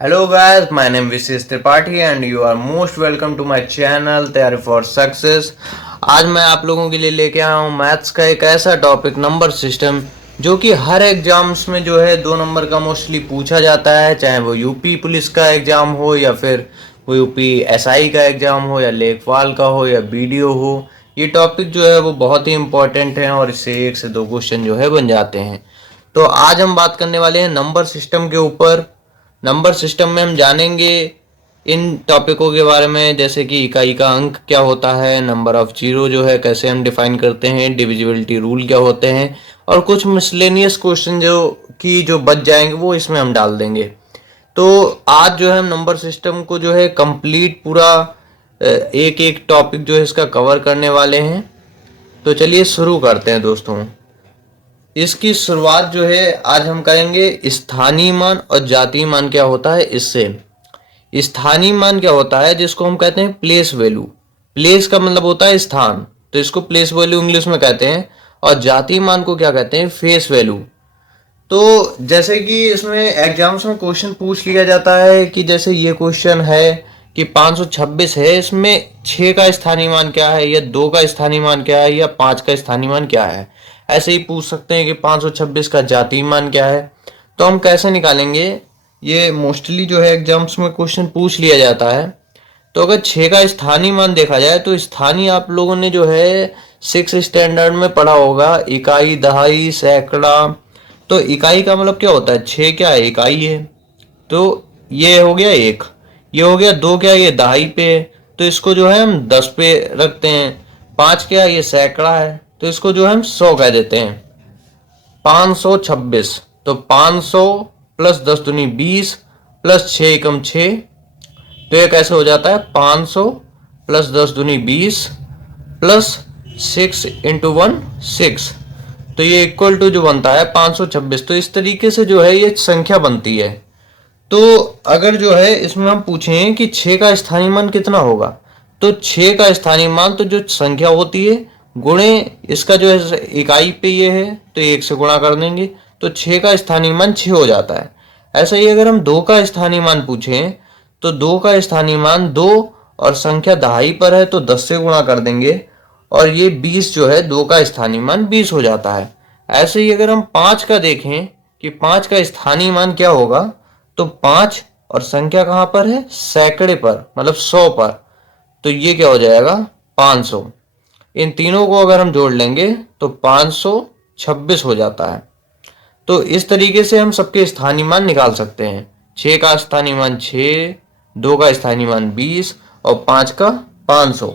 Hello guys, my name is Vishesh Tripathi and you are most welcome to my channel Taiari for Success। आज मैं आप लोगों के लिए लेके आया हूँ मैथ्स का एक ऐसा टॉपिक नंबर सिस्टम जो कि हर एग्जाम्स में जो है 2 नंबर का मोस्टली पूछा जाता है, चाहे वो यूपी पुलिस का एग्जाम हो या फिर वो यूपी एसआई का एग्जाम हो या लेखपाल का हो या बीडीओ हो। ये टॉपिक जो है वो बहुत ही इंपॉर्टेंट है और इससे 1 से 2 क्वेश्चन जो है बन जाते हैं। तो आज हम बात करने वाले हैं नंबर सिस्टम के ऊपर। नंबर सिस्टम में हम जानेंगे इन टॉपिकों के बारे में, जैसे कि इकाई का अंक क्या होता है, नंबर ऑफ जीरो जो है कैसे हम डिफाइन करते हैं, डिविजिबिलिटी रूल क्या होते हैं और कुछ मिसलेनियस क्वेश्चन जो बच जाएंगे वो इसमें हम डाल देंगे। तो आज जो है हम नंबर सिस्टम को जो है कंप्लीट पूरा एक एक टॉपिक जो है इसका कवर करने वाले हैं। तो चलिए शुरू करते हैं दोस्तों। इसकी शुरुआत जो है आज हम करेंगे स्थानीय मान और जातीय मान क्या होता है इससे। स्थानीय मान क्या होता है जिसको हम कहते हैं प्लेस वैल्यू। प्लेस का मतलब होता है स्थान, तो इसको प्लेस वैल्यू इंग्लिश में कहते हैं। और जातीय मान को क्या कहते हैं, फेस वैल्यू। तो जैसे कि इसमें एग्जाम्स में क्वेश्चन पूछ लिया जाता है कि जैसे ये क्वेश्चन है कि 526 है, इसमें 6 का स्थानीय मान क्या है या 2 का स्थानीय मान क्या है या 5 का स्थानीय मान क्या है। ऐसे ही पूछ सकते हैं कि 526 का जातीय मान क्या है। तो हम कैसे निकालेंगे, ये मोस्टली जो है एग्जाम्स में क्वेश्चन पूछ लिया जाता है। तो अगर 6 का स्थानीय मान देखा जाए तो स्थानीय आप लोगों ने जो है 6 स्टैंडर्ड में पढ़ा होगा, इकाई, दहाई, सैकड़ा। तो इकाई का मतलब क्या होता है, 6 क्या है, इकाई है। तो ये हो गया एक, ये हो गया दो, क्या ये दहाई पे है, तो इसको जो है हम 10 पे रखते हैं। 5 क्या है, ये सैकड़ा है, तो इसको जो है हम 100 कह देते हैं। 526, तो 500 प्लस 10 दूनी 20 प्लस 6 एकम 6, तो ये कैसे हो जाता है 500 प्लस 10 दूनी 20 प्लस 6 इंटू 1 6, तो ये इक्वल टू जो बनता है 526। तो इस तरीके से जो है ये संख्या बनती है। तो अगर जो है इसमें हम पूछें कि 6 का स्थानीय मान कितना होगा, तो 6 का स्थानीय मान तो जो संख्या होती है गुणे इसका जो है इकाई पे ये है तो 1 से गुणा कर देंगे, तो 6 का स्थानीय मान 6 हो जाता है। ऐसा ही अगर हम 2 का स्थानीय मान पूछें तो 2 का स्थानीय मान 2 और संख्या दहाई पर है तो 10 से गुणा कर देंगे और ये 20 जो है 2 का स्थानीय मान 20 हो जाता है। ऐसे ही अगर हम 5 का देखें कि 5 का स्थानीय मान क्या होगा, तो 5 और संख्या कहाँ पर है, सैकड़े पर, मतलब 100 पर, तो ये क्या हो जाएगा 500। इन तीनों को अगर हम जोड़ लेंगे तो 526 हो जाता है। तो इस तरीके से हम सबके स्थानीय मान निकाल सकते हैं। 6 का स्थानीय मान 6, 2 का स्थानीय मान 20 और 5 का 500।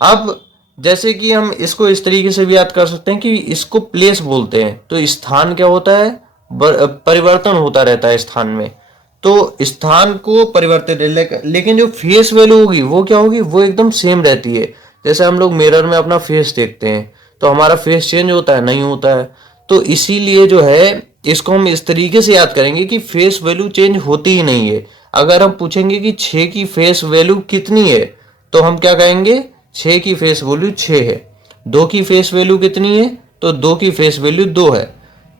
अब जैसे कि हम इसको इस तरीके से भी याद कर सकते हैं कि इसको प्लेस बोलते हैं, तो स्थान क्या होता है, परिवर्तन होता रहता है स्थान में। तो स्थान को परिवर्तित, लेकिन जो फेस वैल्यू होगी वो क्या होगी, वो एकदम सेम रहती है। जैसे हम लोग मिरर में अपना फेस देखते हैं तो हमारा फेस चेंज होता है, नहीं होता है। तो इसीलिए जो है इसको हम इस तरीके से याद करेंगे कि फेस वैल्यू चेंज होती ही नहीं है। अगर हम पूछेंगे कि 6 की फेस वैल्यू कितनी है, तो हम क्या कहेंगे 6 की फेस वैल्यू 6 है। 2 की फेस वैल्यू कितनी है, तो 2 की फेस वैल्यू 2 है।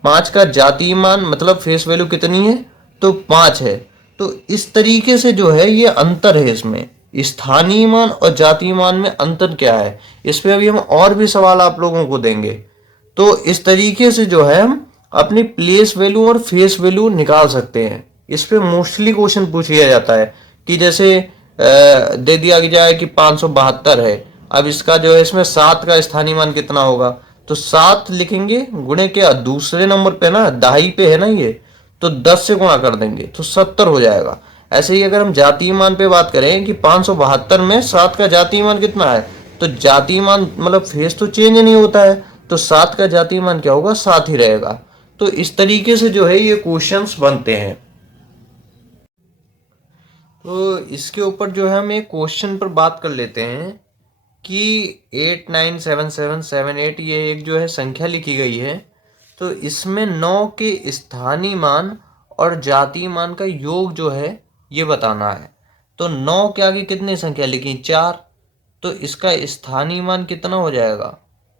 5 का जातीय मान मतलब फेस वैल्यू कितनी है, तो 5 है। तो इस तरीके से जो है ये अंतर है इसमें, स्थानीय मान और जातीय मान में अंतर क्या है, इस पे अभी हम और भी सवाल आप लोगों को देंगे। तो इस तरीके से जो है हम अपनी प्लेस वैल्यू और फेस वैल्यू निकाल सकते हैं। इस पे मोस्टली क्वेश्चन पूछ लिया जाता है कि जैसे दे दिया जाए कि 572 है, अब इसका जो है इसमें 7 का स्थानीय मान कितना होगा, तो 7 लिखेंगे गुणे के दूसरे नंबर पे ना, दहाई पे है ना ये, तो 10 से गुणा कर देंगे तो 70 हो जाएगा। ऐसे ही अगर हम जातीय मान पे बात करें कि 572 में 7 का जातीय मान कितना है, तो जातीय मान मतलब फेस तो चेंज नहीं होता है, तो 7 का जातीय मान क्या होगा, 7 ही रहेगा। तो इस तरीके से जो है ये क्वेश्चंस बनते हैं। तो इसके ऊपर जो है हम एक क्वेश्चन पर बात कर लेते हैं कि 897778 ये एक जो है संख्या लिखी गई है। तो इसमें 9 के स्थानीय मान और जातीय मान का योग जो है ये बताना है। तो 9 के आगे कितनी संख्या लिखी, 4, तो इसका स्थानीय मान कितना हो जाएगा,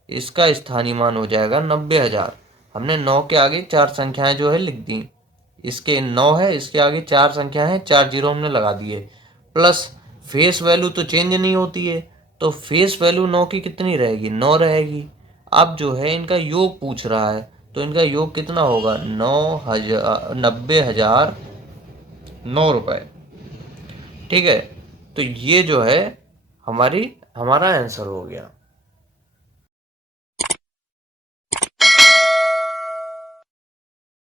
इसका स्थानीय मान हो जाएगा 90,000। हमने 9 के आगे 4 संख्याएं जो है लिख दी। इसके 9 है, इसके आगे 4 संख्या है, 4 जीरो हमने लगा दिए, प्लस फेस वैल्यू तो चेंज नहीं होती है, तो फेस वैल्यू 9 की कितनी रहेगी, 9 रहेगी। अब जो है इनका योग पूछ रहा है, तो इनका योग कितना होगा, 90,009 रुपये। ठीक है, तो ये जो है हमारा आंसर हो गया।